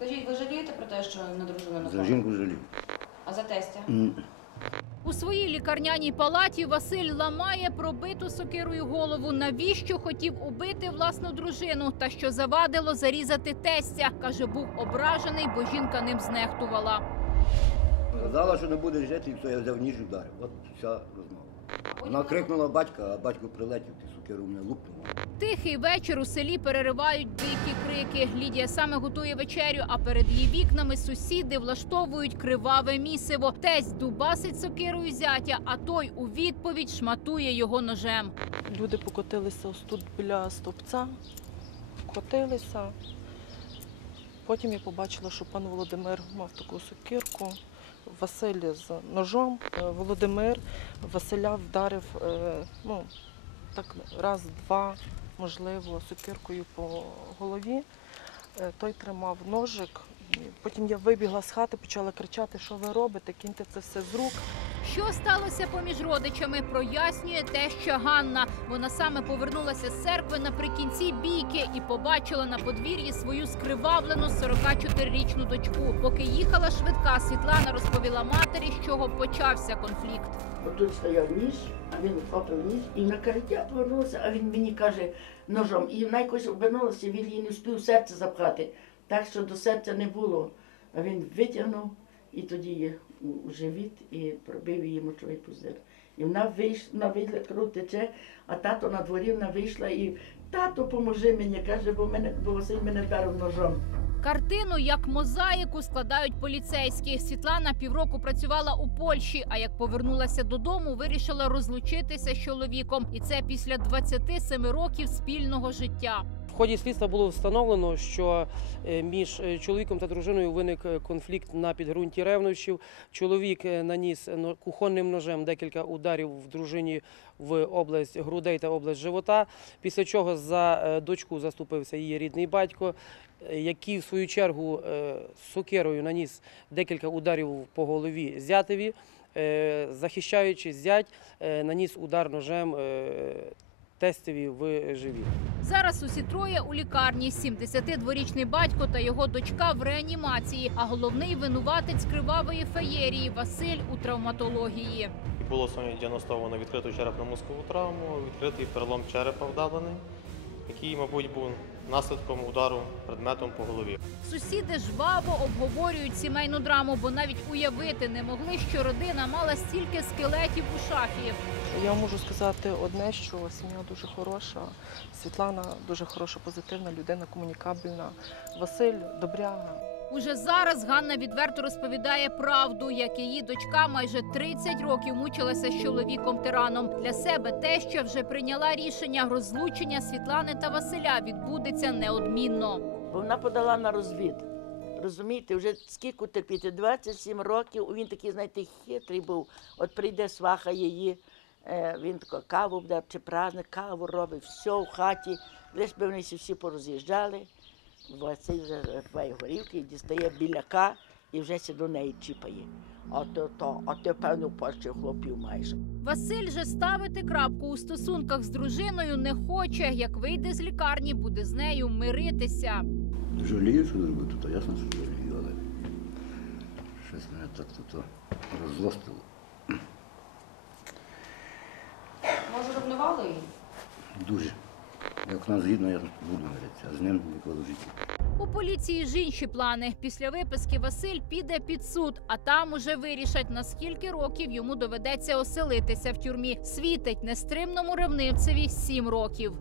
Скажіть, ви жалієте про те, що на дружину За напали? жінку жалів. А за тестя? М, У своїй лікарняній палаті Василь ламає пробиту сокирою голову. Навіщо хотів убити власну дружину та що завадило зарізати тестя? каже, був ображений, бо жінка ним знехтувала. Казала, що не буде жити, і все, я взяв ніж і вдарив. От вся розмова. Вона крикнула батька, а батько прилетів, ти сукеру мене лупнув. Тихий вечір у селі переривають дикі крики. Лідія саме готує вечерю, а перед її вікнами сусіди влаштовують криваве місиво. Тесть дубасить сокирою зятя, а той у відповідь шматує його ножем. Люди покотилися ось тут біля стовпця, котилися. Потім я побачила, що пан Володимир мав таку сокирку, Василь з ножом. Е, Володимир Василя вдарив е, ну, так раз, два, можливо, сукіркою по голові. Е, Той тримав ножик. Потім я вибігла з хати, почала кричати, що ви робите, кіньте це все з рук. Що сталося поміж родичами, прояснює теща Ганна. Вона саме повернулася з церкви наприкінці бійки і побачила на подвір'ї свою скривавлену 44-річну дочку. Поки їхала швидка, Світлана розповіла матері, з чого почався конфлікт. Отут стояв ніж, а він вхопив ніж і на картя повернувся, а він мені каже ножом. І вона якось обернулася, він їй не встиг серце запхати. Так що до серця не було. А він витягнув і тоді її у живіт і пробив її мочовий пузир. І вона вийшла, вийшла, кров тече, а тато на дворі вона вийшла і тато, поможи мені, каже, бо мене бо Василь мене вдарив ножом. Картину як мозаїку складають поліцейські. Світлана півроку працювала у Польщі, а як повернулася додому, вирішила розлучитися з чоловіком. І це після 27 років спільного життя. В ході слідства було встановлено, що е, між е, чоловіком та дружиною виник е, конфлікт на підґрунті ревнощів. Чоловік наніс кухонним ножем декілька ударів в дружині в область грудей та область живота. Після чого за дочку заступився її рідний батько, який в свою чергу сокирою наніс декілька ударів по голові зятеві. Захищаючи зять, наніс удар ножем тестеві в живі. Зараз усі троє у лікарні. 72-річний батько та його дочка в реанімації. А головний винуватець кривавої феєрії Василь у травматології. Було сьогодні діагностовано відкриту черепно-мозкову травму, відкритий перелом черепа вдалений, який, мабуть, був наслідком удару предметом по голові. Сусіди жваво обговорюють сімейну драму, бо навіть уявити не могли, що родина мала стільки скелетів у шафі. Я можу сказати одне, що сім'я дуже хороша. Світлана дуже хороша, позитивна людина, комунікабельна. Василь добряга. Уже зараз Ганна відверто розповідає правду, як її дочка майже 30 років мучилася з чоловіком тираном. Для себе теща вже прийняла рішення розлучення Світлани та Василя відбудеться неодмінно. Вона подала на розвід. Розумієте, вже скільки терпіти? 27 років. Він такий, знаєте, хитрий був. От прийде сваха її, е, він тако каву буде, чи праздник, каву робить, все в хаті. Лиш би вони всі пороз'їжджали. Василь вже рває горівки і дістає біляка і вже се до неї чіпає. Ото то, а ти, певно, в хлопів маєш. Василь же ставити крапку у стосунках з дружиною не хоче. Як вийде з лікарні, буде з нею миритися. Жалію, що зробив, то ясно, що жалію, але щось мене так то, то розлостило. Може, ревнували її? Дуже. Як вона згідно, я буду миритися, а з ним ніколи в житті. У поліції ж інші плани. Після виписки Василь піде під суд, а там уже вирішать, на скільки років йому доведеться оселитися в тюрмі. Світить нестримному ревнивцеві сім років.